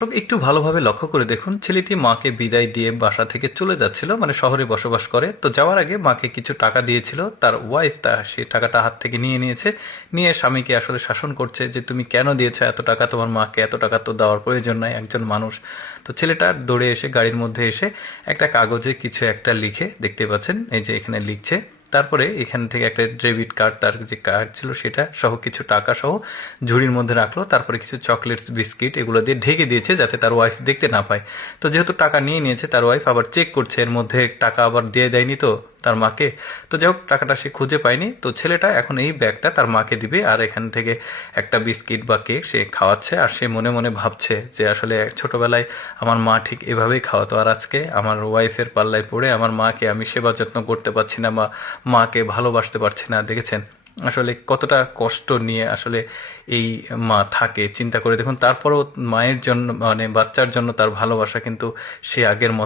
একটু ভালোভাবে লক্ষ্য করে দেখুন, ছেলেটি মাকে বিদায় দিয়ে বাসা থেকে চলে যাচ্ছিল, মানে শহরে বসবাস করে। তো যাওয়ার আগে মাকে কিছু টাকা দিয়েছিল, তার ওয়াইফ সে টাকাটা হাত থেকে নিয়ে নিয়েছে, নিয়ে স্বামীকে আসলে শাসন করছে যে তুমি কেন দিয়েছো এত টাকা, তোমার মাকে এত টাকা তো দেওয়ার প্রয়োজন নাই, একজন মানুষ। তো ছেলেটা দৌড়ে এসে গাড়ির মধ্যে এসে একটা কাগজে কিছু একটা লিখে, দেখতে পাচ্ছেন এই যে এখানে লিখছে, তারপরে এখান থেকে একটা ডেবিট কার্ড, তার যে কার্ড ছিল সেটা সহ কিছু টাকা সহ ঝুড়ির মধ্যে রাখলো, তারপরে কিছু চকলেটস বিস্কিট এগুলো দিয়ে ঢেকে দিয়েছে যাতে তার ওয়াইফ দেখতে না পায়। তো যেহেতু টাকা নিয়ে নিয়েছে, তার ওয়াইফ আবার চেক করছে এর মধ্যে টাকা আবার দিয়ে দেয়নি তো তার মাকে। তো যাই হোক, টাকাটা সে খুঁজে পায়নি। তো ছেলেটা এখন এই ব্যাগটা তার মাকে দিবে, আর এখান থেকে একটা বিস্কিট বা কেক সে খাওয়াচ্ছে, আর সে মনে মনে ভাবছে যে আসলে ছোটবেলায় আমার মা ঠিক এভাবেই খাওয়াতো, আর আজকে আমার ওয়াইফের পাল্লায় পড়ে আমার মাকে আমি সেবা যত্ন করতে পারছি না বা মাকে ভালোবাসতে পারছি না। দেখেছেন আসলে কতটা কষ্ট নিয়ে আসলে এই মা থাকে, চিন্তা করে দেখুন। তারপরও মায়ের জন্য, মানে বাচ্চার জন্য তার ভালোবাসা কিন্তু সে আগের মতো